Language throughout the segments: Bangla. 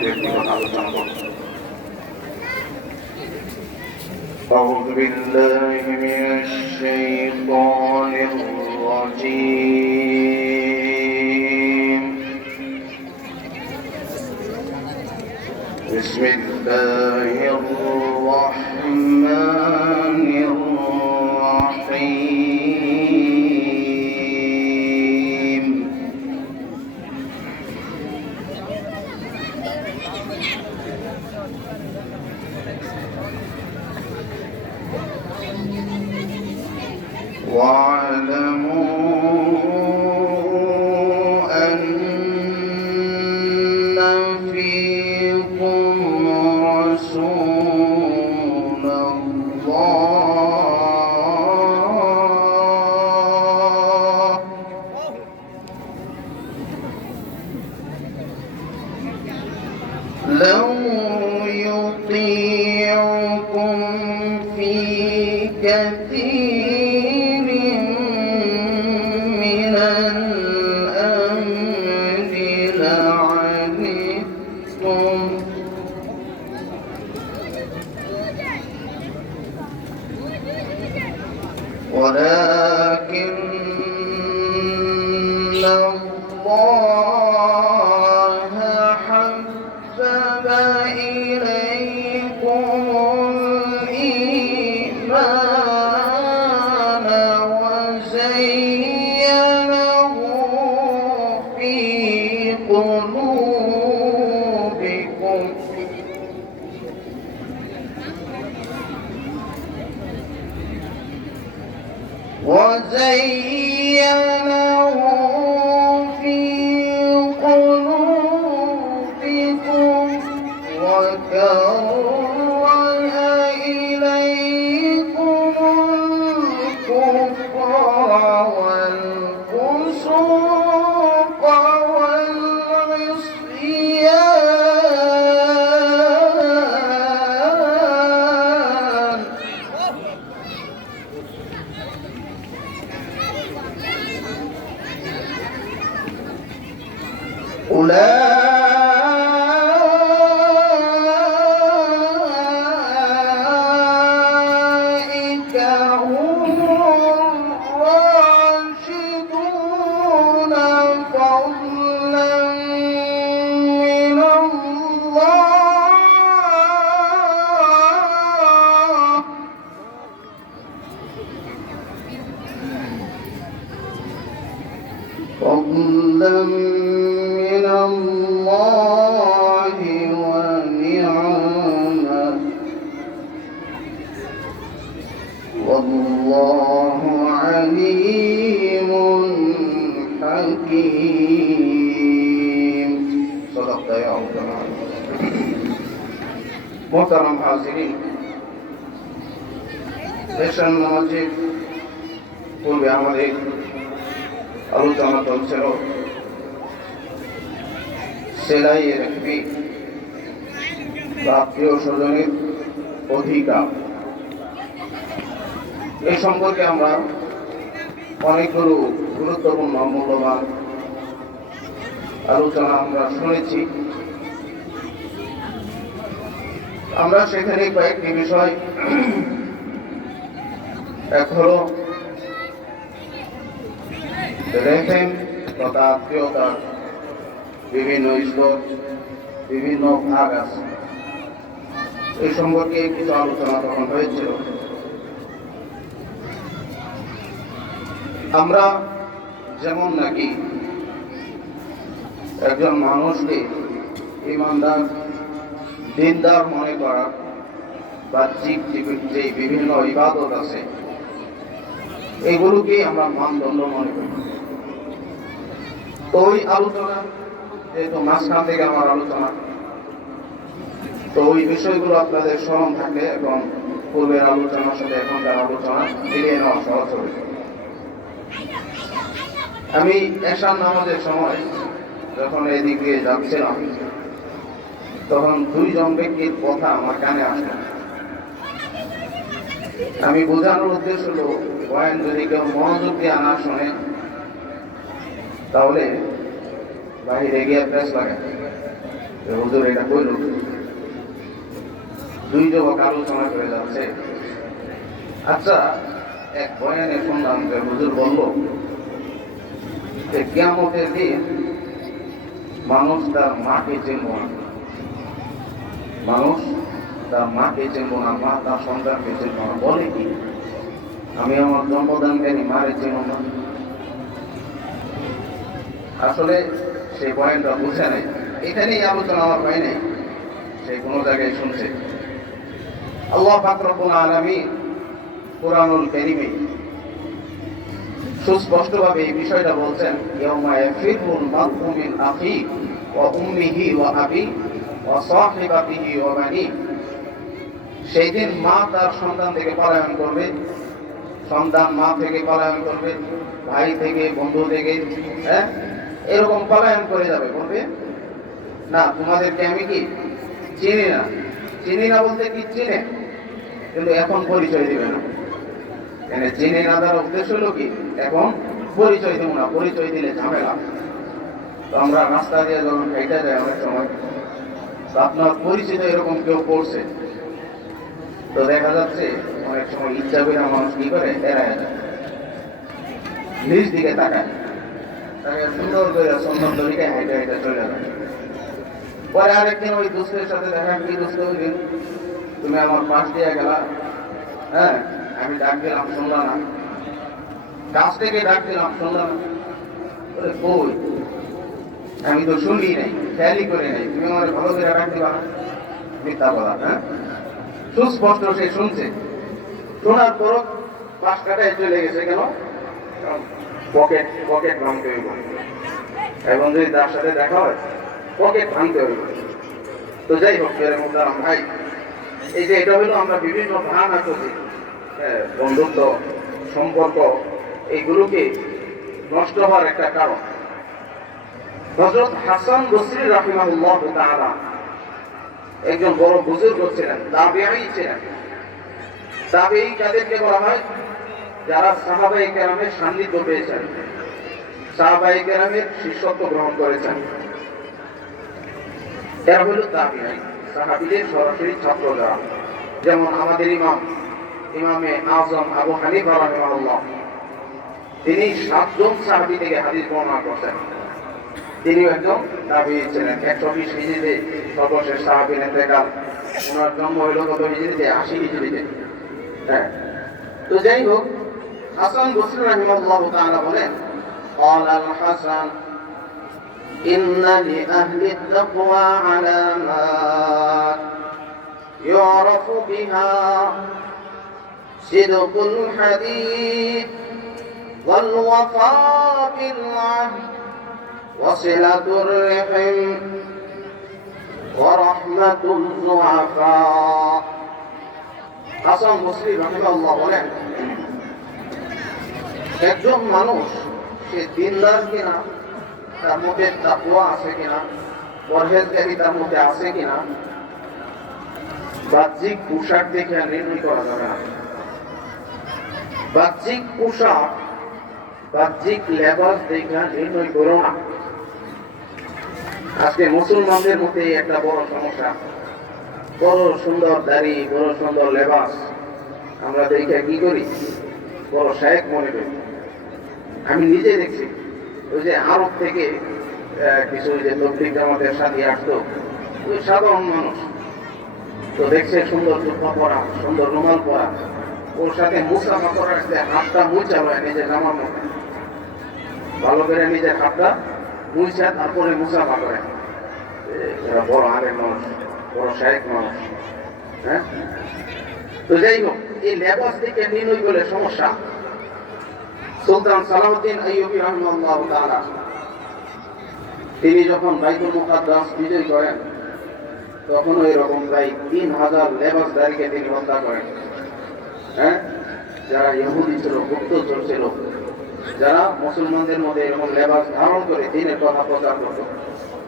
ব্যক্তিগত আলোচনা করব। أعوذ بالله من الشيطان الرجيم بسم الله الرحمن الرحيم واعلموا أن فيكم رسول الله لو يطيعكم في كثير من الأمر لعنتم ولكن الله حبب إليكم الإيمان وزينه في قلوبكم وكره إليكم الكفر والفسوق والعصيان أولئك هم الراشدون فضلا من الله فضلا من الله ونعمة والله عليم حكيم صدقت يا رب العالمين محترم حاضرين দেশের নামাজে পূর্বে আমাদের আলোচনা চলছিল সেলাইয়ের একটি আত্মীয় স্বজনের অধিকার এই সম্পর্কে আমরা অনেকগুলো গুরুত্বপূর্ণ মূল্যবান আলোচনা আমরা শুনেছি। আমরা সেখানে কয়েকটি বিষয় এক হলো রেহেম তথা আত্মীয়তার বিভিন্ন স্তর বিভিন্ন ভাগ আছে, এই সম্পর্কে কিছু আলোচনা তখন হয়েছিল। আমরা যেমন নাকি একজন মানুষকে ইমানদার দিনদার মনে করা বাহ্যিক যে বিভিন্ন ইবাদত আছে এগুলোকে আমরা মানদণ্ড মনে করি। তো ওই আলোচনা যেহেতু মাঝখান থেকে আমার আলোচনা, তো ওই বিষয়গুলো আপনাদের স্মরণ থাকলে এবং পূর্বের আলোচনার সাথে এখনকার আলোচনা মিলিয়ে নেওয়া সহজ হবে। আমি এশার নামাজের সময় যখন এদিক দিয়ে যাচ্ছিলাম তখন দুইজন ব্যক্তির কথা আমার কানে আসে। আমি বোঝানোর উদ্দেশ্য হলো বয়ান যদি কেউ মনোযোগ দিয়ে আনা শোনে তাহলে বাহিরে গিয়ে প্রেস লাগে, হুজুর এটা কইল, দুই যুবক আলোচনা করে যাচ্ছে। আচ্ছা, এক বয়ানে শুনলাম যে হুজুর বলল যে কিয়ামতের দিন মানুষ তার মাকে চিনব না, মানুষ তার মাকে চিনব না, মা তার সন্তানকে চিনব না। বলে কি, আমি আমার জন্মদানকারী মারে চিনব না? আসলে সেই পয়েন্টটা বুঝে নেই, এখানেই আলোচনা আমার হয় নাই, সেই কোনো জায়গায় শুনছে। আল্লাহ পাক রব্বুল আলামিন কুরআনুল কারীমে সুস্পষ্টভাবে এই বিষয়টা বলছেন, ইয়াউমা ইয়াফিরুল মার'উ মিন আখিহি ওয়া উম্মিহি ওয়া আবিহি ওয়া সাহিবাতিহি ওয়া বানিহি। সেই দিন মা তার সন্তান থেকে পলায়ন করবে, সন্তান মা থেকে পলায়ন করবে, ভাই থেকে, বন্ধু থেকে, হ্যাঁ, এরকম পলায়ন করে যাবে। বলবে না তোমাদেরকে আমি কি চিনি না। চিনি না বলতে কি চিনে, কিন্তু এখন পরিচয় দিবে না। মানে চিনি না তার উদ্দেশ্য হলো কি, এখন পরিচয় দেবো না, পরিচয় দিলে ঝামেলা। তো আমরা রাস্তা দিয়ে যখন হেঁটে যাই অনেক সময়, আপনার পরিচিত এরকম কেউ পড়ছে, তো দেখা যাচ্ছে অনেক সময় ইচ্ছা করে মানুষ কি করে এড়ায় যায়, নিজ দিকে তাকায়, তাকে সুন্দর করে সুন্দর তরিকে হেঁটে হেঁটে চলে যায়। পরে আরেকদিন ওই দোস্তের সাথে দেখা, কি দোস্ত দিন তুমি আমার পাশ দিয়ে গেলা, হ্যাঁ আমি ডাক দিলাম শুনলা না, কাছ থেকে ডাক দিলাম শুনলা না। কই, আমি তো শুনি নাই, খেয়ালই করি নাই, তুমি আমার ভালো করে ডাক দিবা না? মিথ্যা বলা। হ্যাঁ, সুস্পষ্ট সে শুনছে, শোনার পর পাশ কাটায় চলে গেছে। কেন? পকেট পকেট ভাঙতে হইব, এবং যদি তার সাথে দেখা হয় পকেট ভাঙতে হইব। তো যাই হোক, ভাই, এই যে এটা হলো আমরা বিভিন্ন ধারণা করছি, বন্ধুত্ব সম্পর্ক এইগুলোকে নষ্ট হওয়ার একটা কারণ। হযরত হাসান বসরি রাহিমাহুল্লাহ তাআলা একজন বড় বুজুর্গ ছিলেন, তাবেঈ ছিলেন। তাবেঈ যাদেরকে বলা হয়, যারা সাহাবায়ে কেরামের সান্নিধ্য পেয়েছেন, সাহাবায়ে কেরামের শিষ্যত্ব গ্রহণ করেছেন, এরা হলো তাবেঈ, সাহাবীদের সরাসরি ছাত্র যারা। যেমন আমাদের ইমামে আযম আবু হানিফা রাহিমাহুল্লাহ, তিনি 7 জন সাহাবী থেকে হাদিস বর্ণনা করেছেন। তিনিও একজন তাবেঈ ছিলেন। 120 হিজরিতে সর্বশেষ সাহাবীর ইন্তেকাল। ওনার জন্ম হইল কত হিজরিতে? 80 হিজরিতে। হ্যাঁ, তো যাই হোক, হাসান বসরি রাহিমাহুল্লাহ তাআলা বলেন, قال الحسن إن لأهل التقوى علامات يعرف بها صدق الحديث والوفاء بالعهد وصلة الرحم ورحمة الضعفاء। হাসান বসরি রাহিমাহুল্লাহ বলেন, একজন মানুষ সে দিনদার কিনা, তার মধ্যে তাকওয়া আছে কিনা, পরহেজগারি তার মধ্যে আছে কিনা, বাহ্যিক পোশাক দেখে নির্ণয় করা যাবে না। বাহ্যিক পোশাক, বাহ্যিক লেবাস দেখে নির্ণয় করো না। আজকে মুসলমানদের মধ্যে একটা বড় সমস্যা, বড় সুন্দর দাড়ি, বড় সুন্দর লেবাস, আমরা দেখে কি করি, বড় শায়েখ মনে করি। আমি নিজে দেখছি, ওই যে আরব থেকে কিছু যে তবলিগ জামাতের সাথে আসতো, ওই সাধারণ মানুষ, তো দেখছে সুন্দর জুব্বা পরা, সুন্দর রুমাল পরা, ওর সাথে মুসাফা করার হাতটা মুছা হয় নিজের জামার মধ্যে, ভালো করে নিজের হাতটা মুছা তারপরে মুসাফা করে। এরা বড় আরেক মানুষ, বড় শায়েখ মানুষ। হ্যাঁ, তো যাই হোক, এই লেবাস থেকে নির্ণয় করলে সমস্যা। সুলতান সালাউদ্দিন আইয়ুবী রাহিমাহুল্লাহ তাআলা, তিনি যখন বাইতুল মুকাদ্দাস বিজয় করেন, তখন এরকম প্রায় 3000 লেবাসদারীকে তিনি হত্যা করেন। হ্যাঁ, যারা ইহুদি ছিল, গুপ্তচর ছিল, যারা মুসলমানদের মধ্যে এরকম লেবাস ধারণ করে দিনের কথা প্রচার করত,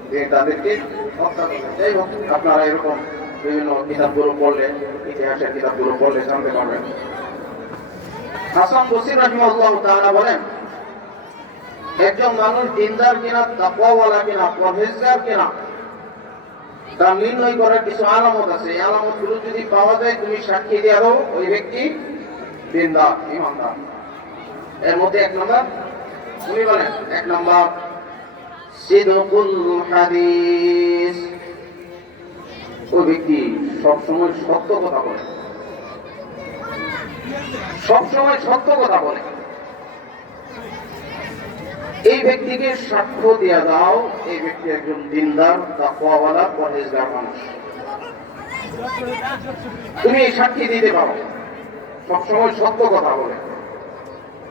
তিনি তাদেরকে হত্যা করেন। যাই হোক, আপনারা এরকম বিভিন্ন কিতাবগুলো পড়লে, ইতিহাসের কিতাবগুলো পড়লে জানতে পারবেন। হাসান বসরি রাহিমাহুল্লাহ তাআলা বলেন, একজন মানুষ দিনদার কিনা, তাকওয়াওয়ালা কিনা, পরহেজগার কিনা, তার নির্ণয় করার কিছু আলামত আছে। এই আলামত গুলো যদি পাওয়া যায়, তুমি সাক্ষী দিয়ে দাও ওই ব্যক্তি দিনদার, ইমানদার। এর মধ্যে এক নম্বর, তুমি বলেন, এক নম্বর সিদকুল হাদিস, ওই ব্যক্তি সবসময় সত্য কথা বলে, সবসময় সত্য কথা বলে। এই ব্যক্তিকে সাক্ষ্য দিয়ে দাও এই ব্যক্তি একজন দিনদার, তাকওয়াওয়ালা, পরহেজগার মানুষ। তুমি সাক্ষী দিতে পারো সবসময় সত্য কথা বলে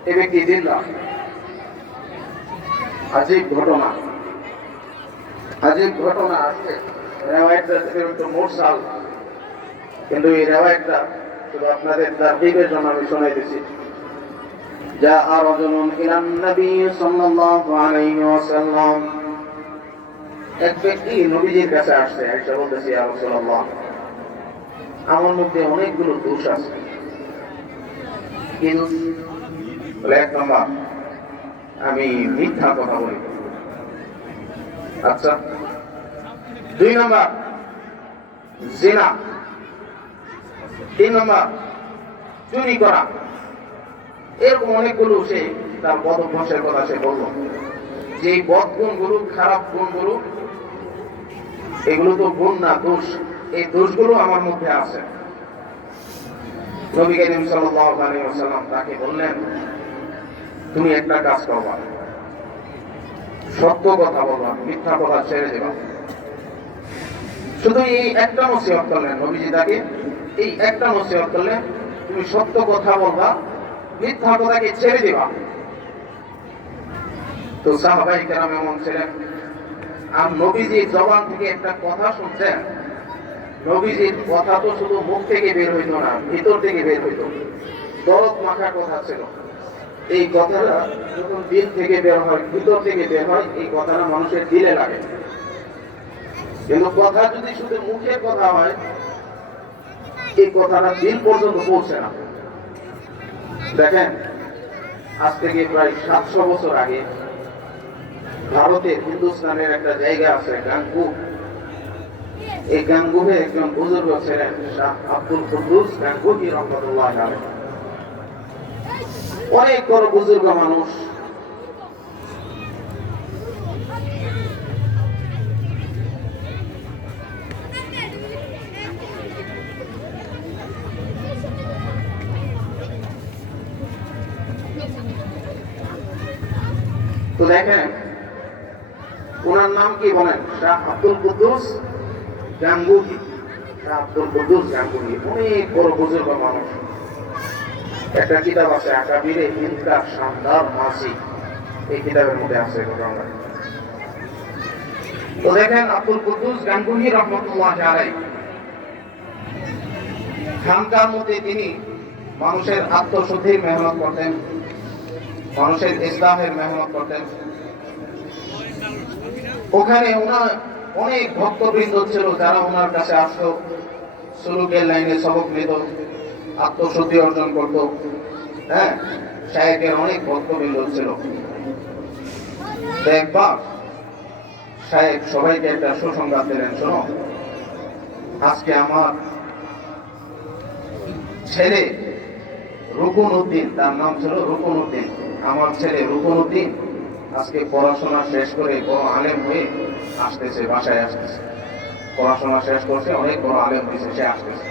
এই ব্যক্তি দিনদার। আজীব ঘটনা, আজীব ঘটনা আছে। রেওয়ায়েতটা একটু মুরসাল, কিন্তু এই রেওয়ায়েতটা শুধু আপনাদের তারকিবের জন্য আমি শোনাইতেছি। جاء رجل إلى النبي صلى الله عليه وسلم, এক ব্যক্তি নবীজির কাছে আসছে, এসে বলতেছে, ইয়া রাসূলুল্লাহ, আমার মধ্যে অনেকগুলো দোষ আছে। কি দোষ? বলে, এক নম্বর, আমি মিথ্যা কথা বলি। আচ্ছা। দুই নম্বর, জিনা। তিন নম্বর, চুরি করা। এরকম অনেকগুলো সে তার বদ অভ্যাসের কথা সে বলল, যে এই বদ গুণগুলো, খারাপ গুণগুলো, এগুলো তো গুণ না, দোষ। এই দোষগুলো আমার মধ্যে আছে। নবী করিম সাল্লাল্লাহু আলাইহি ওয়াসাল্লাম তাকে বললেন, তুমি একটা কাজ করবা, সত্য কথা বলবা, মিথ্যা কথা ছেড়ে দেবা। শুধু এই একটা নসিহত করলেন নবীজি তাকে, এই একটা নসিহত করলেন, তুমি সত্য কথা বলবা, মিথ্যা কথাকে ছেড়ে দেবা। তো সাহাবায়ে কেরাম এমন ছিলেন, আর নবীজির জবান থেকে একটা কথা শুনছেন, নবীজির কথা তো শুধু মুখ থেকে বের হইতো না, ভিতর থেকে বের হইতো। দরদ মাখা কথা ছিল। এই কথাটা যখন দিল থেকে বের হয়, ভিতর থেকে বের হয়, এই কথাটা মানুষের দিলে লাগে। কিন্তু কথা যদি শুধু মুখের কথা হয়, এই কথাটা দিল পর্যন্ত পৌঁছে না। দেখেন, আজ থেকে প্রায় 700 বছর আগে ভারতের হিন্দুস্তানের একটা জায়গা আছে গাঙ্গুহ। এই গাঙ্গুহে একজন বুজুর্গ ছিলেন, শাহ আব্দুল কুদ্দুস গাঙ্গুহি রাহমাতুল্লাহ আলাইহি। অনেক বড় বুজুর্গ মানুষ। তো দেখেন, ওনার নাম কি বলেন? শাহ আব্দুল কুদ্দুস গাঙ্গুহি। শাহ আব্দুল কুদ্দুস গাঙ্গুহি অনেক বড় বুজুর্গ মানুষ। একটা কিতাব আছে, আকাবিরে হিন্দ কা শানদার মাসি, এই কিতাবের মধ্যে আছে ঘটনা। তো দেখেন, আব্দুল কুদ্দুস গাঙ্গুহি রাহমাতুল্লাহ আলাইহি খানকার মধ্যে তিনি মানুষের আত্মশুদ্ধির মেহনত করতেন, মানুষের ইসলামের মেহনত করতেন। ওখানে ওনার অনেক ভক্তবৃন্দ ছিল যারা ওনার কাছে আসতো, সুলুকের লাইনে সবক নিত, আত্মশুদ্ধি অর্জন করত। হ্যাঁ, শায়েখের অনেক ভক্তবৃন্দ ছিল। একবার শায়েখ সবাইকে একটা সুসংবাদ দিলেন, শোনো, আজকে আমার ছেলে রুকুন উদ্দিন, তার নাম ছিল রুকুন উদ্দিন, আমার ছেলে রুকুন উদ্দিন আজকে পড়াশোনা শেষ করে বড় আলেম হয়ে আসতেছে, বাসায় আসতেছে। পড়াশোনা শেষ করছে, অনেক বড় আলেম হয়েছে, সে আসতেছে।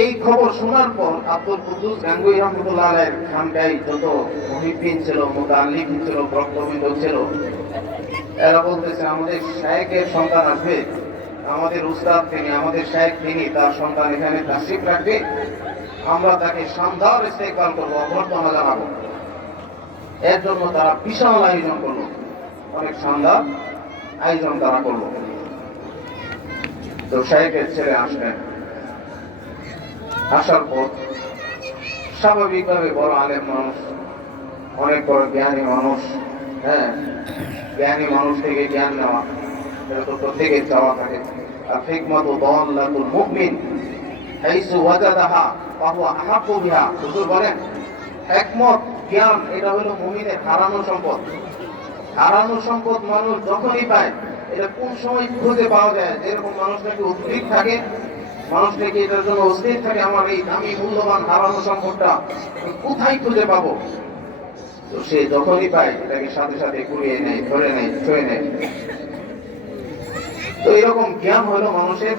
এই খবর শোনার পর আব্দুল কুদ্দুস গাঙ্গুহি রাহমাতুল্লাহ আলাইহির খানকায় যত মুহিব্বিন ছিল, মুতাআল্লিকিন ছিল, ভক্তবৃন্দ ছিল, এরা বলতেছে, আমাদের শায়েখের সন্তান আসবে, আমাদের উস্তাদ তিনি, আমাদের শায়েখ তিনি, তার সন্তান এখানে তাশরীফ রাখবে, আমরা তাকে শানদার ইস্তেকবাল করবো, অভ্যর্থনা জানাবো। এর জন্য তারা বিশাল আয়োজন করলো, অনেক শানদার আয়োজন তারা করলো। তো শায়েখের ছেলে আসলেন। আসার পর স্বাভাবিকভাবে বড় আলেম মানুষ, অনেক বড় জ্ঞানী মানুষ। হ্যাঁ, জ্ঞানী মানুষ থেকে জ্ঞান নেওয়া, এটা তো প্রত্যেকের চাওয়া থাকে। আর হিকমাতু দাল্লাতুল মুমিন হাইসু ওয়াজাদাহা ফাহুয়া আহাক্কু বিহা। হুজুর বলেন, হিকমত, জ্ঞান, এটা হলো মুমিনের হারানো সম্পদ। হারানো সম্পদ মানুষ যখনই পায়, এটা কোন সময় খুঁজে পাওয়া যায়? যেরকম মানুষটাকে উদ্বিগ থাকে, মানুষটাকে এটার জন্য অস্থির থাকে, আমার এই দামি মূল্যবান হারানো সম্পদটা কোথায় খুঁজে পাবো? তো সে যখনই পায় এটাকে সাথে সাথে কুড়িয়ে নেয়, ধরে নেয়, ছুঁয়ে নেয়। তো এরকম জ্ঞান হলো মানুষের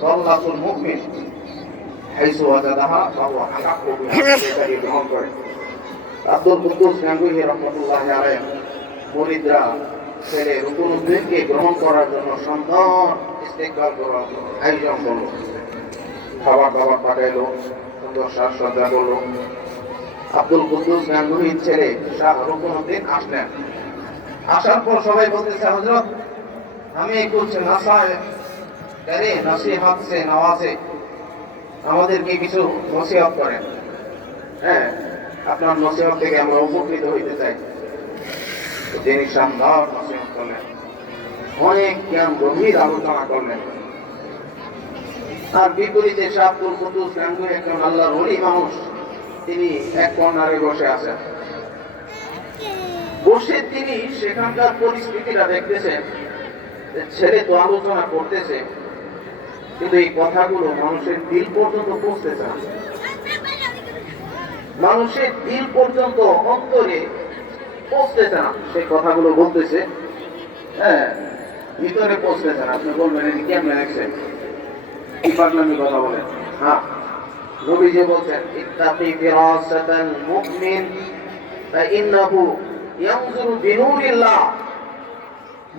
দল্লাতুল মুমিন, হাইসু ওয়াজাদাহা ফাহুয়া আহাক্কু বিহা, এটাকে গ্রহণ করে। আব্দুল কুদ্দুস গাঙ্গুহি রাহমাতুল্লাহি আলাইহি মুরিদরা ছেলে রুকুনুদ্দিনকে গ্রহণ করার জন্য সুন্দর ইস্তেকবাল করার আয়োজন করলো। খাবার দাবার পাঠাইলো, সুন্দর সাজসজ্জা করলো। আব্দুল কুদ্দুস গাঙ্গুহির ছেলে শাহ রুকুনুদ্দিন আসলেন। আসার পর সবাই বলতেছে, হযরত हमें कुछ नसीहत से नवाजे, আমাদেরকে কিছু নসিহত করেন। হ্যাঁ, আপনার নসিহত থেকে আমরা উপকৃত হইতে চাই। তিনি শানদার নসিহত করলেন, অনেক জ্ঞান গভীর আলোচনা করলেন। আর বিপরীতে শাহ আব্দুল কুদ্দুস গাঙ্গুহি একজন আল্লাহর ওলি মানুষ, তিনি এক কর্নারে বসে আছেন। বসে তিনি সেখানকার পরিস্থিতিটা দেখতেছেন। ছেলে তো আলোচনা করতেছে, কিন্তু এই কথাগুলো মানুষের দিল পর্যন্ত পৌঁছতেছে না, মানুষের দিল পর্যন্ত অন্তরে পৌঁছতেছে না। সেই কথাগুলো বলতেছে, হ্যাঁ, ভিতরে পৌঁছতেছে না। আপনি বলবেন এটি কেমন লাগছেন, কি পাগলামি কথা বলেন? হ্যাঁ, নবীজি বলছেন, ইত্তাকি ফিরাসাতাল মুমিন ফাইন্নাহু ইয়ানজুরু বিনুরিল্লাহ।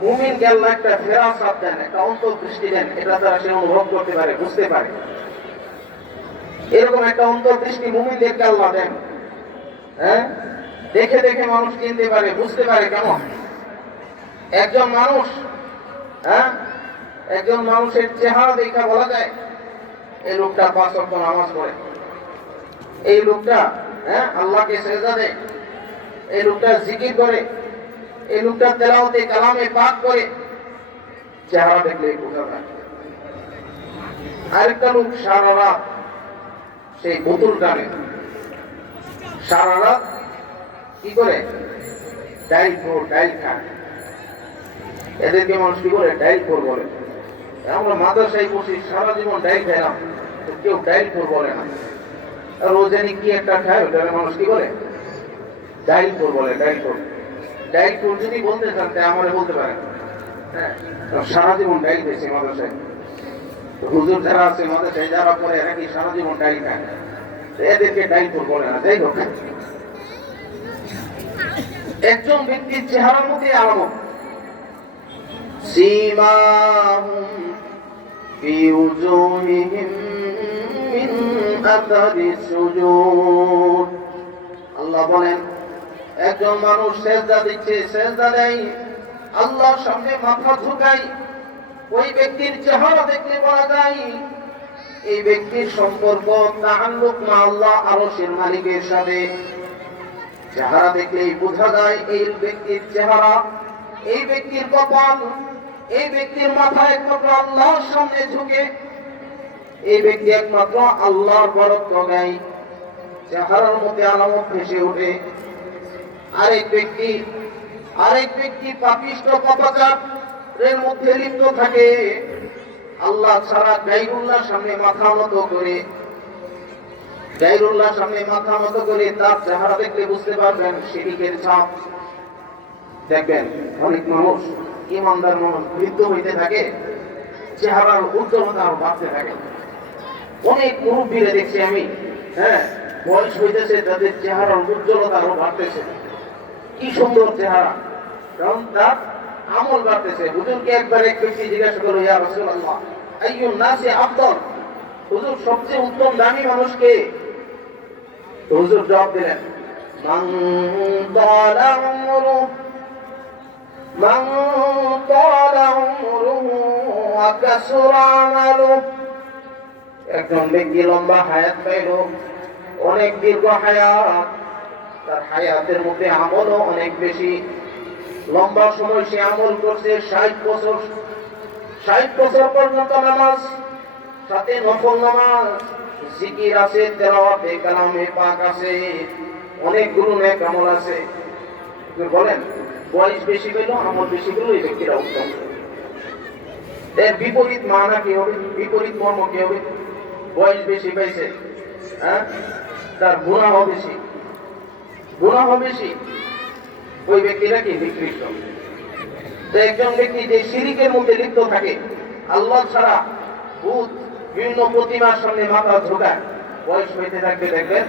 মুমিনকে আল্লাহ একটা ফেরাসাত দেন, একটা অন্তর্দৃষ্টি দেন, এটা দ্বারা সে অনুভব করতে পারে, বুঝতে পারে। এরকম একটা অন্তর্দৃষ্টি মুমিনদেরকে আল্লাহ দেন। হ্যাঁ, দেখে দেখে মানুষ চিনতে পারে, বুঝতে পারে। কেমন একজন মানুষ, হ্যাঁ, একজন মানুষের চেহারা দেখা বলা যায় এই লোকটা 5 ওয়াক্ত নামাজ পড়ে, এই লোকটা হ্যাঁ আল্লাহকে সেজদা দেয়, এই লোকটা জিকির করে, এই লোকটা তেলাওয়াতে কালামে পাক করে। চেহারা দেখলে বোঝা যায়। আরেকটা লোক সারা রাত সেই বোতল টানে, সারা রাত কি করে, ডাইল খায়। এদেরকে মানুষ কি বলে? ডাইল খোর বলে। আমরা মাদ্রাসায় বসি, সারা জীবন ডাইল খাইলাম, কেউ ডাইল খোর বলে না। আর ও জানি কি একটা খায়, ওটাকে মানুষ কি বলে? ডাইল খোর বলে। ডাইল খোর যদি বলতে চান তাই আমারে বলতে পারেন। হ্যাঁ, সারা জীবন ডাইল খেয়েছে মাদ্রাসায়। হুজুর যারা আছে মাদ্রাসায়, যারা পড়ে নাকি সারা জীবন ডাইল খায়, এদেরকে ডাইল খোর বলে না। যাই হোক, একজন ব্যক্তির চেহারার মধ্যে আলামত, সীমাহুম ফি উজুহিহিম মিন আতারি সুজুদ। আল্লাহ বলেন, একজন মানুষ সেজদা দিচ্ছে, সেজদা দেয়, আল্লাহর সামনে মাথা ঝুঁকায়, ওই ব্যক্তির চেহারা দেখলে বলা যায় এই ব্যক্তির সম্পর্ক তাআল্লুক মা আল্লাহ আরশের মালিকের সাথে। চেহারা দেখলেই বোঝা যায় এই ব্যক্তির চেহারা, এই ব্যক্তির কপাল, এই ব্যক্তির মাথা একমাত্র আল্লাহর সামনে ঝুঁকে, এই ব্যক্তি একমাত্র আল্লাহর বরত্ব গায়। চেহারার মধ্যে আলামত ভেসে ওঠে। আরেক ব্যক্তি পাপিষ্ঠ পাপাচারের মধ্যে লিপ্ত থাকে, আল্লাহ ছাড়া গায়রুল্লাহর সামনে মাথা নত করে, গায়রুল্লাহর সামনে মাথা নত করে। তার চেহারা দেখলে বুঝতে পারবেন শিরকের ছাপ। দেখবেন অনেক মানুষ, ইমানদার মানুষ বৃদ্ধ হইতে থাকে, চেহারার উজ্জ্বলতা আরো বাড়তে থাকে। অনেক মুরব্বীরা দেখছি আমি, হ্যাঁ, বয়স হইতেছে, তাদের চেহারার উজ্জ্বলতা আরো বাড়তেছে। কি সুন্দর চেহারা, কারণ তার আমল বাড়তেছে। হুজুরকে একবার এক ব্যক্তি জিজ্ঞাসা করলো, ইয়া রাসূলুল্লাহ আইয়ুন নাসি আফদল, হুজুর সবচেয়ে উত্তম দামি মানুষ কে? হুজুর জবাব দিলেন, মান তালা উমরুহু ওয়া কাসুরা আমালুহু। একজন ব্যক্তি লম্বা হায়াত পাইল, অনেক দীর্ঘ হায়াত, তার হায়াতের মধ্যে আমলও অনেক বেশি। লম্বা সময় সে আমল করছে, 60 বছর পর্যন্ত নামাজ, সাথে নফল নামাজ, জিকির আছে, তেলাওয়াতে কালামে পাক আছে, অনেকগুলো নেক আমল আছে। বলেন, বয়স বেশি পেল, আমল বেশি পেল, এই ব্যক্তিরা উত্তম। এর বিপরীত মানা কি হবে, বিপরীত মর্ম কি হবে? বয়স বেশি পাইছে, হ্যাঁ, তার গুনাহ বেশি, গুনাহ বেশি, ওই ব্যক্তিটা কি নিকৃষ্ট। একজন ব্যক্তি যে শিরিকের মধ্যে লিপ্ত থাকে, আল্লাহ ছাড়া ভূত বিভিন্ন প্রতিমার সামনে মাথা ঝোঁকায়, বয়স হইতে থাকবে দেখবেন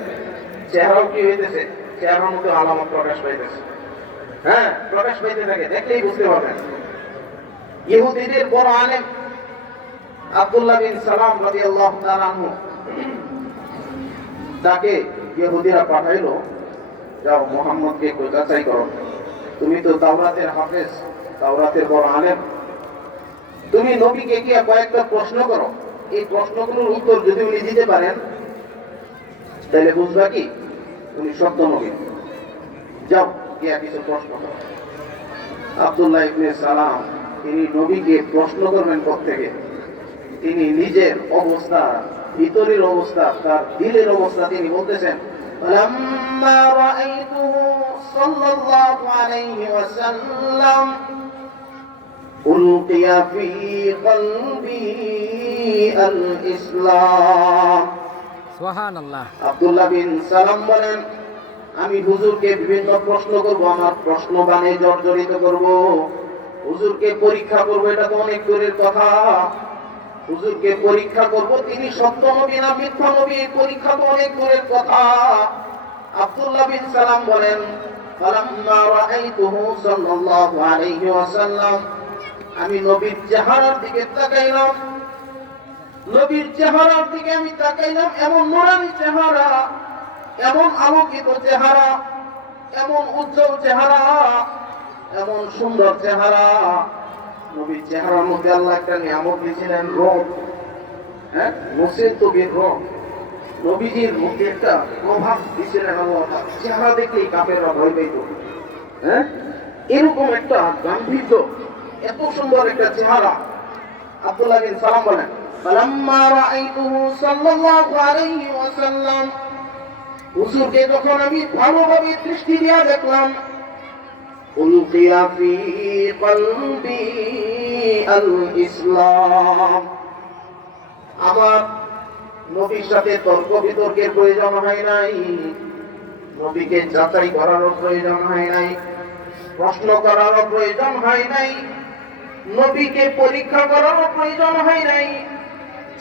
চেহারাও কি হইতেছে, চেহারার মধ্যে আলামত প্রকাশ পাইতেছে, হ্যাঁ, প্রকাশ পাইতে থাকে, দেখলেই বুঝতে পারবেন। ইহুদিদের বড় আলেম আব্দুল্লাহ বিন সালাম রাদিয়াল্লাহু তাআলা আনহু, তাকে ইহুদিরা পাঠাইলো, যাও মুহাম্মদকে একটু যাচাই করো, তুমি তো তাওরাতের হাফেজ, তাওরাতের বড় আলেম, তুমি নবীকে গিয়ে কয়েকটা প্রশ্ন করো, এই প্রশ্নগুলোর উত্তর যদি উনি দিতে পারেন তাহলে বুঝবা কি উনি সত্য নবী, যাও গিয়া কিছু প্রশ্ন করো। আব্দুল্লাহ ইবনে সালাম তিনি নবীকে প্রশ্ন করবেন কোত্থেকে? তিনি নিজের অবস্থা, ভিতরের অবস্থা, তার দিলের অবস্থা তিনি বলতেছেন, فَلَمَّا رَأَيْتُهُ صَلَّى اللَّهُ عَلَيْهِ وَسَلَّمَ أُلْقِيَ فِي قَلْبِي الْإِسْلَامُ। সুবহানাল্লাহ। আব্দুল্লাহ বিন সালাম বলেন, আমি হুজুরকে বিভিন্ন প্রশ্ন করব, আমার প্রশ্ন বাণে জর্জরিত করব, হুজুরকে পরীক্ষা করব, এটা তো অনেক দূরের কথা, হুজুরকে পরীক্ষা করব তিনি সত্য নবী না মিথ্যা নবী, পরীক্ষা তো অনেক দূরের কথা। আব্দুল্লাহ বিন সালাম বলেন, ফালাম্মা রাআইতুহু সাল্লাল্লাহু আলাইহি ওয়াসাল্লাম, আমি নবীর চেহারার দিকে তাকাইলাম, নবীর চেহারার দিকে আমি তাকাইলাম, এমন নূরানি চেহারা, এমন আলোকিত চেহারা, এমন উজ্জ্বল চেহারা, এমন সুন্দর চেহারা। নবীর চেহারার মধ্যে আল্লাহ একটা নিয়ামত দিয়েছিলেন, রূপ, হ্যাঁ, নসির তবির রূপ, নবীজির মধ্যে একটা প্রভাব দিয়েছিলেন আল্লাহ, চেহারা দেখলেই কাফেররা ভয় পাইত, হ্যাঁ, এরকম একটা গাম্ভীর্য, এত সুন্দর একটা চেহারা। আব্দুল্লাহ বিন সালাম বলেন, ফালাম্মা রাআইতুহু সাল্লাল্লাহু আলাইহি ওয়াসাল্লাম, হুজুরকে যখন আমি ভালোভাবে দৃষ্টি দিয়ে দেখলাম, উলকিয়া ফি কলবি আল ইসলাম, আমার নবীর সাথে তর্ক বিতর্কের প্রয়োজন হয় নাই, নবীকে যাচাই করারও প্রয়োজন হয় নাই, প্রশ্ন করারও প্রয়োজন হয় নাই, নবীকে পরীক্ষা করারও প্রয়োজন হয় নাই,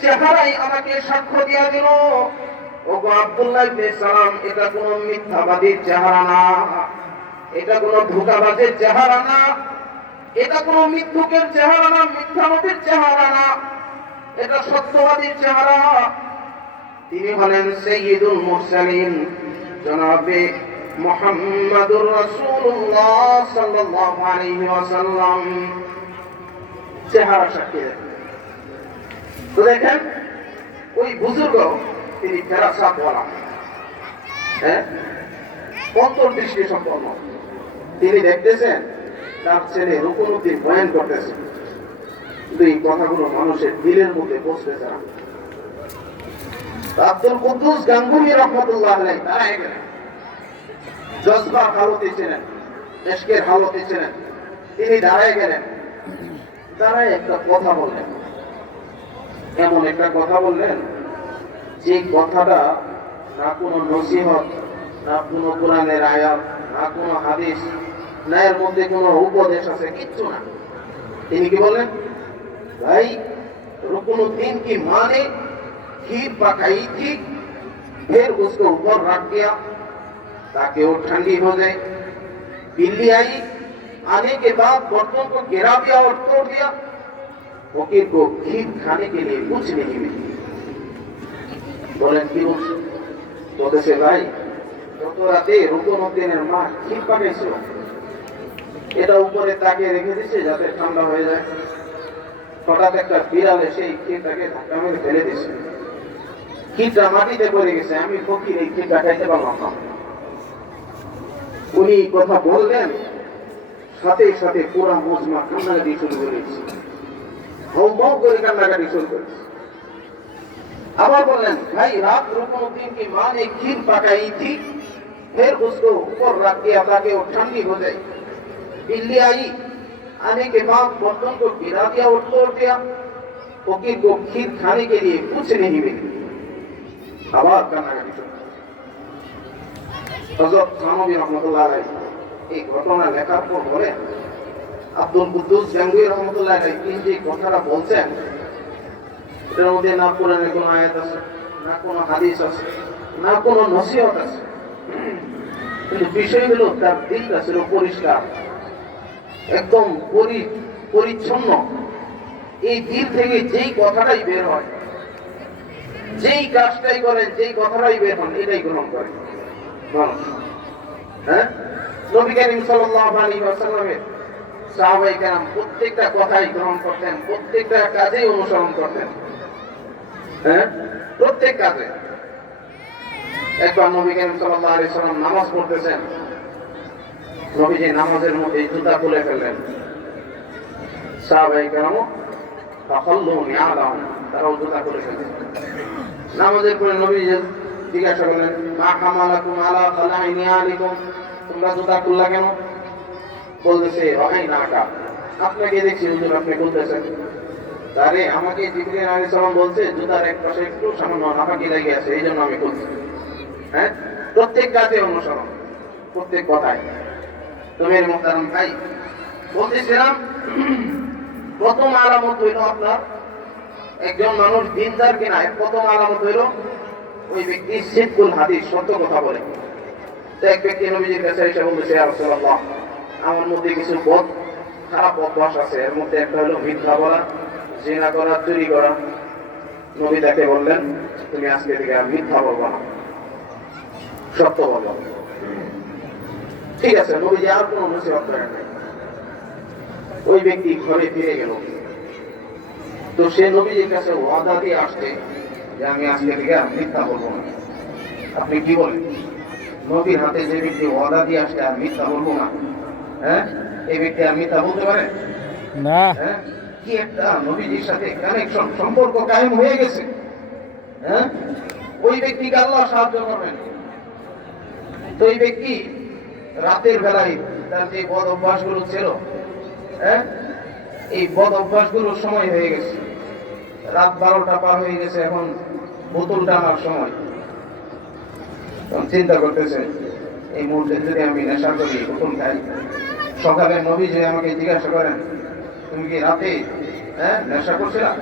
চেহারাই আমাকে সাক্ষ্য দিয়া দিল, ওগো আব্দুল্লাহ ইবনে সালাম, এটা কোনো মিথ্যাবাদীর চেহারা না, এটা কোনো ধোঁকাবাজের চেহারা না, এটা কোনো মিথ্যুকের চেহারা না, মিথ্যাবাদীর চেহারা না, এটা সত্যবাদীর চেহারা। তিনি হলেন সাইয়্যিদুল মুরসালিন, জনাবে মুহাম্মাদুর রাসূলুল্লাহ সাল্লাল্লাহু আলাইহি ওয়াসাল্লাম, চেহারা সাক্ষী দেন। তো দেখেন ওই বুজুর্গ তিনি ফেরাসাত ওয়ালা, হ্যাঁ, অন্তর্দৃষ্টি সম্পন্ন, তিনি দেখতেছেন তার ছেলে রুকনুদ্দিন বয়ান করতেছে, কিন্তু এই কথাগুলো মানুষের দিলের মধ্যে পৌঁছতেছে না। আব্দুল কুদ্দুস গাঙ্গুহি রাহমাতুল্লাহ আলাইহি দাঁড়ায় গেলেন, জজবার হালতে ছিলেন, ইশকের হালতে ছিলেন, তিনি দাঁড়ায় গেলেন, দাঁড়ায় একটা কথা বললেন, এমন একটা কথা বললেন যে কথাটা না কোনো নসিহত, না কোনো কোরআনের আয়াত, না কোনো হাদিস, না এর মধ্যে কোনো উপদেশ আছে, কিচ্ছু না। তিনি কি বললেন, ভাই रुकनुद्दीन की मां ने खीर पकाई थी, फिर उसको ऊपर रख दिया ताकि वो ठंडी हो जाए, बिल्ली आई, आने के बाद बर्तन को गिरा दिया और तोड़ दिया, फकीर को खीर खाने के लिए कुछ नहीं मिली। बोलें कि बोलते से भाई গত রাতে রুকনুদ্দীনের মা ক্ষীর পাকাইছিল, এটা উপরে তাকিয়ে রেখে দিচ্ছে যাতে ঠান্ডা হয়ে যায়, হঠাৎ একটা বিড়াল এসে এই ক্ষীরটাকে ধাক্কা মেরে ফেলে দিচ্ছে, ক্ষীরটা মাটিতে পড়ে গেছে, আমি ফকির এই ক্ষীরটা খাইতে পারলাম না। উনি কথা বললেন, সাথে সাথে পুরা মজমা কান্নাকাটি শুরু করেছে, হাউ করে কান্নাকাটি শুরু করেছে। আবার বললেন, भाई रात रुकनुद्दीन की मां ने खीर पकाई थी, फिर उसको ऊपर रख दिया ताकि वो ठंडी हो जाए, बिल्ली आई, आने के बाद बर्तन को गिरा दिया और तोड़ दिया, फकीर को खीर खाने के लिए कुछ नहीं मिली, आवाज कानाकाटी शुरू। হযরত থানভী রাহমাতুল্লাহ আলাইহি এই ঘটনা লেখার পর বলেন, আব্দুল কুদ্দুস জাঙ্গুই রাহমাতুল্লাহ আলাইহি তিনি যে কথাটা বলছেন এর মধ্যে না কোরআনের কোনো আয়াত আছে, না কোনো হাদিস আছে, না কোনো নসিহত আছে, কিন্তু বিষয় হলো তার দিলটা ছিল পরিষ্কার, একদম পরিচ্ছন্ন। এই দিল থেকে যেই কথাটাই বের হয়, যেই কাজটাই করেন, যেই কথাটাই বের হন, এটাই গ্রহণ করেন মানুষ। হ্যাঁ, নবী করিম সাল্লাল্লাহু আলাইহি ওয়াসাল্লামের সাহাবায়ে কেরাম প্রত্যেকটা কথাই গ্রহণ করতেন, প্রত্যেকটা কাজেই অনুসরণ করতেন। হ্যাঁ, প্রত্যেক কাজে। একবার নবী করিম সাল্লাল্লাহু আলাইহি ওয়াসাল্লাম নামাজ পড়তেছেন, নবীজি নামাজের মধ্যে জুতা খুলে ফেললেন। সাহাবায়ে কেরাম তাখাল্লু নিআলাহুম, তারাও জুতা খুলে ফেললেন। নামাজের পরে নবীজি জিজ্ঞাসা করলেন, মা হামালাকুম আলা খালাই নিআলিকুম, তোমরা জুতা খুললা কেন? বলতেছে, রাআইনাকা, আপনাকে দেখছি হুজুর আপনি খুলতেছেন। আরে আমাকে জিবরিল আলাইহিস সালাম বলছে জুতার এক পাশে একটু সামান্য নাপাকি লেগে আছে, এই জন্য আমি খুলছি। হ্যাঁ, প্রত্যেক কাজে অনুসরণ, প্রত্যেক কথায়। তুমি মুহতারাম ভাই, বলতেছিলাম প্রথম আলামত হইল আপনার একজন মানুষ দিনদার কিনা, প্রথম আলামত হইল ওই ব্যক্তি সিদকুল হাদিস, সত্য কথা বলে। তো এক ব্যক্তি নবীজির কাছে এসে বলতেছে, ইয়া রাসূলুল্লাহ, আমার মধ্যে কিছু খারাপ অভ্যাস আছে, এর মধ্যে একটা হলো মিথ্যা বলা, জিনা করা, চুরি করা। নবী তাকে বললেন, তুমি আজকে থেকে আর মিথ্যা বলবো না, সত্য বলবো। ঠিক আছে, নবীজি আর কোনো নসিহত করেন নাই। ওই ব্যক্তি ঘরে ফিরে গেল। তো সে নবীজির কাছে ওয়াদা দিয়ে আসছে যে আমি আজকে থেকে আর মিথ্যা বলবো না। আপনি কি বলেন? নবীর হাতে যে ব্যক্তি ওয়াদা দিয়ে আসছে আর মিথ্যা বলবো না, হ্যাঁ, এই ব্যক্তি আর মিথ্যা বলতে পারে না? হ্যাঁ, কি একটা নবীজির সাথে কানেকশন, সম্পর্ক কায়েম হয়ে গেছে। হ্যাঁ, ওই ব্যক্তিকে আল্লাহ সাহায্য করবেন। তো এই ব্যক্তি রাতের বেলায় তার যে বদ অভ্যাসগুলো ছিল, হ্যাঁ, এই বদ অভ্যাসগুলোর সময় হয়ে গেছে, রাত 12টা পার হয়ে গেছে, এখন বোতল টানার সময়। চিন্তা করতেছে, এই মুহূর্তে যদি আমি নেশা করি, বোতল খাই, সকালে নবীজি আমাকে জিজ্ঞাসা করেন, তুমি কি রাতে নেশা করছিলাম?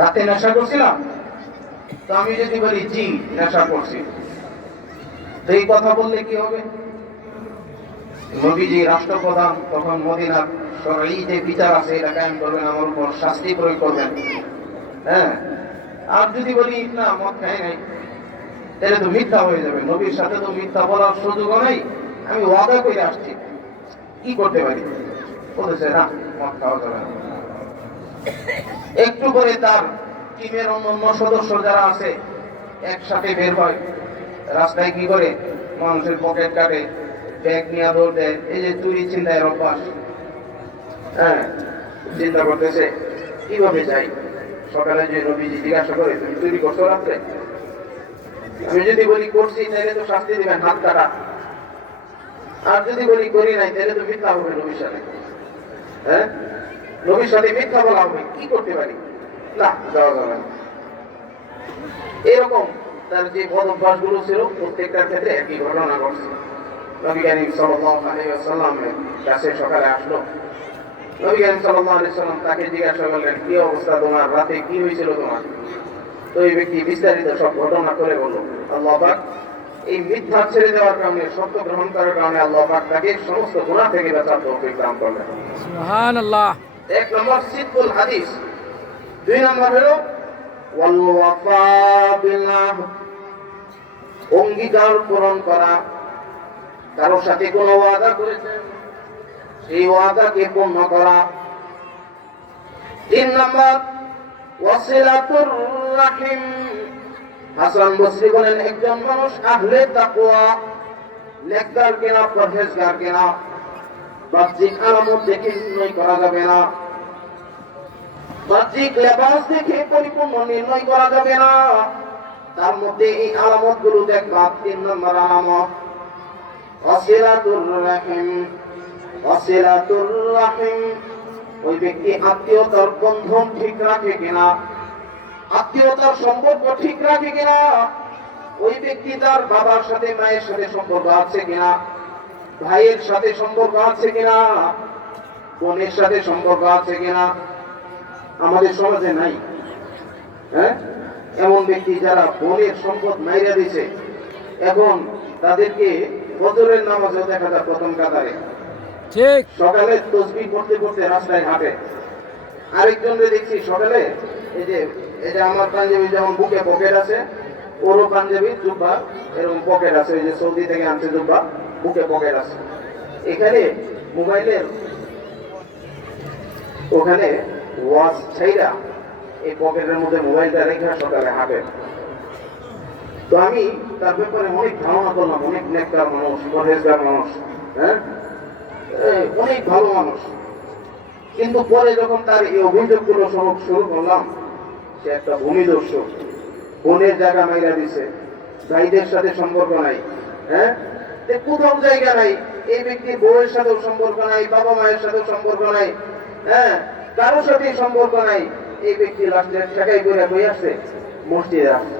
রাতে নেশা করছিলাম? তো আমি যদি বলি জি নেশা করছি, তো এই কথা বললে কি হবে? নবীজি রাষ্ট্রপ্রধান, তখন মদিনার শরঈ যে বিচার আছে এটা কায়েম করবেন, আমার উপর শাস্তি প্রয়োগ করবেন। হ্যাঁ, আর যদি বলি না মদ খাই নাই, তাহলে তো মিথ্যা হয়ে যাবে। নবীর সাথে তো মিথ্যা বলার সুযোগও নেই, আমি ওয়াদা করে আসছি, কি করতে পারি? বলেছে না, মদ খাওয়া যাবে না। একটু করে তার টিমের অন্যান্য সদস্য যারা আছে একসাথে বের হয়, রাস্তায় কি করে মানুষের পকেট কাটে, ব্যাগ নিয়ে দৌড় দেয়, এই যে চুরি চিন্তায় অভ্যাস। হ্যাঁ, চিন্তা করতেছে কিভাবে যাই। সকালে যে নবীজি জিজ্ঞাসা করে, তুমি চুরি করছো রাত্রে? আমি যদি বলি করছি, তাহলে তো শাস্তি দিবেন, হাত কাটা। আর যদি বলি করি নাই, তাহলে তো মিথ্যা হবে নবীর সাথে। হ্যাঁ, নবীর সাথে মিথ্যা বলা হবে, কি করতে পারি? না, যাওয়া যাবে না। এরকম তার যে বদ অভ্যাস গুলো ছিল, প্রত্যেকটার ক্ষেত্রে একই ঘটনা ঘটছে। নবী করিম সাল্লাল্লাহু আলাইহি ওয়াসাল্লামের কাছে সকালে আসলো। নবী করিম সাল্লাল্লাহু আলাইহি ওয়াসাল্লাম তাকে জিজ্ঞাসা করলেন, কি অবস্থা তোমার, রাতে কি হয়েছিল তোমার? তো এই ব্যক্তি বিস্তারিত সব ঘটনা করে বলল। আল্লাহ পাক এই মিথ্যা ছেড়ে দেওয়ার কারণে, সত্য গ্রহণ করার কারণে আল্লাহ পাক তাকে সমস্ত গুনাহ থেকে বাঁচার তৌফিক দান করলেন। সুবহানাল্লাহ। এক নম্বর সিদকুল হাদিস। দুই নম্বর হলো ওয়াল ওয়াফা বিল আহদ, অঙ্গীকার পূরণ করা। কারোর সাথে কোনো ওয়াদা করেছেন, সেই ওয়াদাকে পূর্ণ করা। তিন নম্বর ওয়াসিলাতুর রাহিম। হাসান বসরি বলেন, একজন মানুষ আহলে তাকওয়া, নেককার কিনা, পরহেজগার কিনা, বাহ্যিক আলামত দেখে নির্ণয় করা যাবে না, বাহ্যিক লেবাস দেখে পরিপূর্ণ নির্ণয় করা যাবে না। তার মধ্যে এই আলামত গুলো দেখবা। তিন নম্বর আলামত ওয়াসিলাতুর রাহিম, ওয়াসিলাতুর রাহিম, ওই ব্যক্তি আত্মীয়তার বন্ধন ঠিক রাখে কিনা, আত্মীয়তার সম্পর্ক ঠিক রাখে কিনা, ওই ব্যক্তি তার বাবার সাথে মায়ের সাথে সম্পর্ক আছে কিনা, ভাইয়ের সাথে সম্পর্ক আছে কিনা, বোনের সাথে সম্পর্ক আছে কিনা। আমাদের সমাজে নাই, হ্যাঁ, এমন ব্যক্তি যারা বোনের সম্পদ মাইরা দিছে, এখন তাদেরকে ফজরের নামাজেও দেখা যায় প্রথম কাতারে, ঠিক সকালে তসবিহ পড়তে পড়তে রাস্তায় হাঁটে। আরেকজনকে দেখছি সকালে এই যে আমার পাঞ্জাবি যেমন বুকে পকেট আছে, ওরও পাঞ্জাবি জুব্বা এরকম পকেট আছে, ওই যে সৌদি থেকে আনছে জুব্বা, বুকে পকেট আছে। এখানে মোবাইলের ওখানে ওয়াচ ছাইরা এই পকেটের মধ্যে মোবাইলটা রেখে সকালে হাঁটে। তো আমি তার ব্যাপারে অনেক ধারণা করলাম, অনেক নেককার মানুষ, পরহেজগার মানুষ, হ্যাঁ, অনেক ভালো মানুষ। কিন্তু পরে যখন তার এই অভিযোগগুলো শুরু করলাম, সে একটা ভূমিদস্যু, বোনের জায়গা মাইরা দিছে, ভাইদের সাথে সম্পর্ক নাই, হ্যাঁ, কোথাও জায়গা নাই, এই ব্যক্তির বউয়ের সাথেও সম্পর্ক নাই, বাবা মায়ের সাথেও সম্পর্ক নাই, হ্যাঁ, কারোর সাথেই সম্পর্ক নাই। এই ব্যক্তি লাস্টে টাকাই করে বই আসছে মসজিদে, আসছে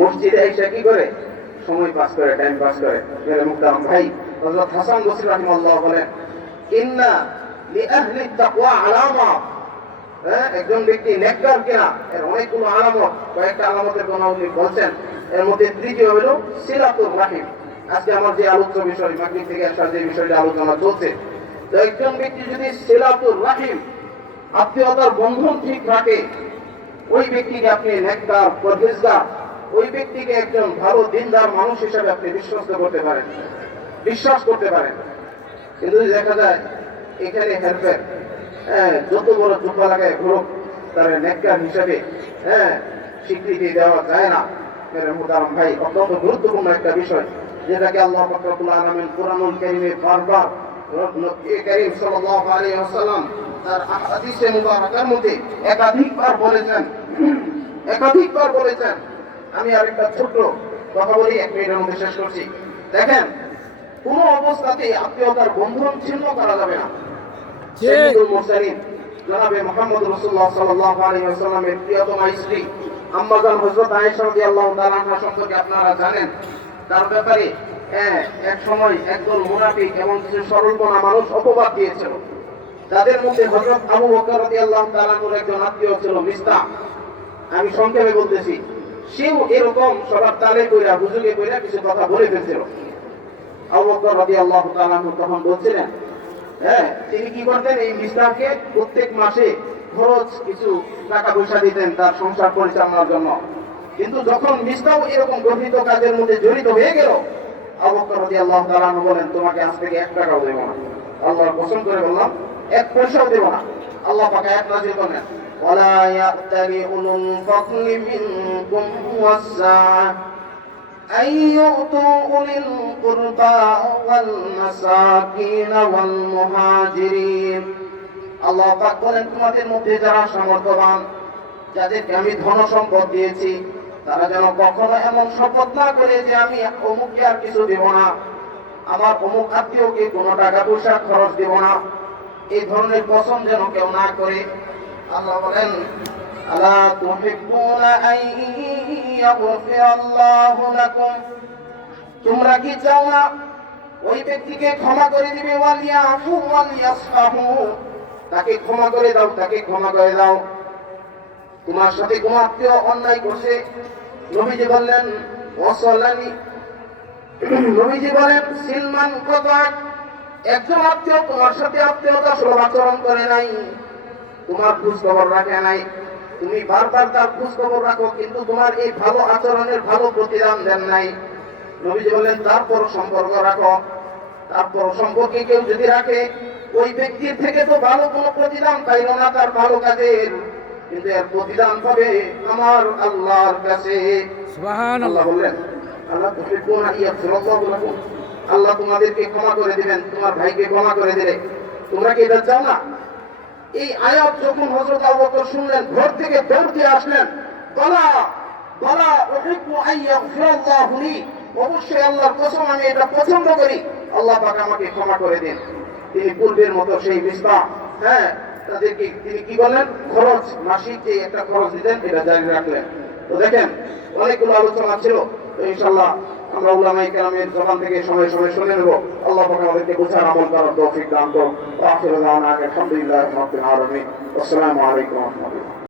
মসজিদে এসে কি করে সময় পাস করে, টাইম পাস করে। মেরে মুহতারাম ভাই, হযরত হাসান বসরি রাহিমাহুল্লাহ বলেন, ইন্না লিআহলি তাকওয়া আলামা, একজন ব্যক্তি নেককার কিনা এর অনেকগুলো আলামত, কয়েকটা আলামতের কথা উনি বলছেন। এর মধ্যে তৃতীয় হলো সিলাতুর রাহিম। আজকে আমার যে আলোচ্য বিষয়, মাগরিব থেকে আসার যে বিষয়টা আলোচনা চলছে, তো একজন ব্যক্তি যদি সিলাতুর রাহিম, আত্মীয়তার বন্ধন ঠিক রাখে, ওই ব্যক্তিকে আপনি নেককার, পরহেজগার, ওই ব্যক্তিকে একজন ভালো দিনদার মানুষ হিসেবে আপনি বিশ্বাস করতে পারেন। কিন্তু দেখা যায় এখানে হেরফের, যত বড় জুব্বা লাগায় ঘুরুক, তার নেককার হিসেবে স্বীকৃতি দেওয়া যায় না। মেরে মুহতারাম ভাই, অত্যন্ত গুরুত্বপূর্ণ একটা বিষয়, যেটাকে আল্লাহ পাক রব্বুল আলামিন কুরআনুল কারীমে বারবার নবী করিম সাল্লাল্লাহু আলাইহি ওয়াসাল্লাম তার হাদিসে মুবারাকার মধ্যে একাধিকবার বলেছেন। আমি আরেকটা ছোট্ট কথা বলি, 1 মিনিটের মধ্যে শেষ করছি। দেখেন, কোন অবস্থাতেই আত্মীয়তার বন্ধন ছিন্ন করা যাবে না। সাইয়্যিদুল মুরসালিন জনাবে মুহাম্মদ রাসূলুল্লাহ সাল্লাল্লাহু আলাইহি ওয়াসাল্লামের প্রিয়তমা স্ত্রী আম্মা জান হযরত আয়েশা রাদিয়াল্লাহু তাআলা আনহা সম্পর্কে আপনারা জানেন। তার ব্যাপারে এক সময় একদল মুনাফিক এবং কিছু সরলমনা মানুষ অপবাদ দিয়েছিল। তাদের মধ্যে হযরত আবু বকর রাদিয়াল্লাহু তাআলা আনহুর একজন আত্মীয় ছিল মিস্তাহ। আমি সংক্ষেপে বলতেছি, সেও এরকম সবার তালে কইরা হুজুগে কইরা কিছু কথা বলে ফেলছিল। আবু বকর রাদিয়াল্লাহু তাআলা আনহু তখন বলছিলেন, তিনি কি করতেন, এই মিস্তাহকে প্রত্যেক মাসে খরচ কিছু টাকা পয়সা দিতেন তার সংসার পরিচালনার জন্য। কিন্তু যখন মিস্তাহ এরকম গর্হিত কাজের মধ্যে জড়িত হয়ে গেল, আবু বকর রাদিয়াল্লাহু তাআলা আনহু বলেন, তোমাকে আজ থেকে 1 টাকাও দেব না। আল্লাহর কসম করে বললাম, 1 পয়সাও দেব না। আল্লাহ পাক আয়াত নাযিল করেন, ওয়ালা ইয়াতালি উলুল ফাদলি মিনকুম ওয়াসআ أن يؤتوا أولي القربى والمساكين والمهاجرين। আল্লাহ পাক বলেন, তোমাদের মধ্যে যারা সামর্থ্যবান, যাদেরকে আমি ধন সম্পদ দিয়েছি, তারা যেন কখনো এমন শপথ না করে যে আমি অমুককে আর কিছু দেব না, আমার অমুক আত্মীয়কে কোনো টাকা পয়সা খরচ দেব না, এই ধরনের কসম যেন কেউ না করে। আল্লাহ বলেন, আলা তুহিব্বুনা আন ইয়াগফিরাল্লাহু লাকুম, তোমরা কি চাও না ওই ব্যক্তিকে ক্ষমা করে দিবে? ওয়ালিয়াফু ওয়ালিয়াসফাহু, তাকে ক্ষমা করে দাও। তোমার সাথে কোন আত্মীয় অন্যায় করছে, নবীজি বললেন ওয়াসাল্লানি, নবীজি বলেন সিলমান কতাক, একজন আত্মীয় তোমার সাথে আত্মীয়তা সুলভ আচরণ করে নাই, তোমার খোঁজ খবর রাখে নাই, তুমি বারবার তার খোঁজ খবর রাখো, কিন্তু তোমার এই ভালো আচরণের ভালো প্রতিদান দেন নাই। নবীজি বলেন তারপর সম্পর্ক রাখো। তারপর সম্পর্কে কেউ যদি রাখে, ওই ব্যক্তির থেকে তো ভালো কোনো প্রতিদান পাইল না তার ভালো কাজের, কিন্তু এর প্রতিদান পাবে আমার আল্লাহর কাছে। সুবহানাল্লাহ। বললেন আল্লাহ তুহিব্বুনা ইয়াগফিরাল্লাহু লাকুম, আল্লাহ তোমাদেরকে ক্ষমা করে দিবেন, তোমার ভাইকে ক্ষমা করে দিলে। তোমরা কি এটা চাও না? এই আয়াত যখন হযরত আবু বকর শুনলেন, ঘর থেকে দৌড় দিয়ে আসলেন, বলা উহিব্বু আন ইয়াগফিরাল্লাহু লি, অবশ্যই আল্লাহর কসম আমি এটা পছন্দ করি, আল্লাহ পাক আমাকে ক্ষমা করে দিন। তিনি পূর্বের মতো সেই মিসবাহ, হ্যাঁ, তাদেরকে তিনি কি বলেন, খরচ, মাসিক যে একটা খরচ দিতেন এটা জারি রাখলেন। তো দেখেন অনেকগুলো আলোচনা ছিল। তো ইনশাআল্লাহ আমরা উলামায়ে কেরামের জবান থেকে সময় সময় শুনে নেব। আল্লাহ পাক আমাদেরকে বোঝার আমল করার তৌফিক দান করুন। আখিরু দাওয়ানা আলহামদুলিল্লাহি রাব্বিল আলামিন। আসসালামু আলাইকুম ওয়া রাহমাতুল্লাহ।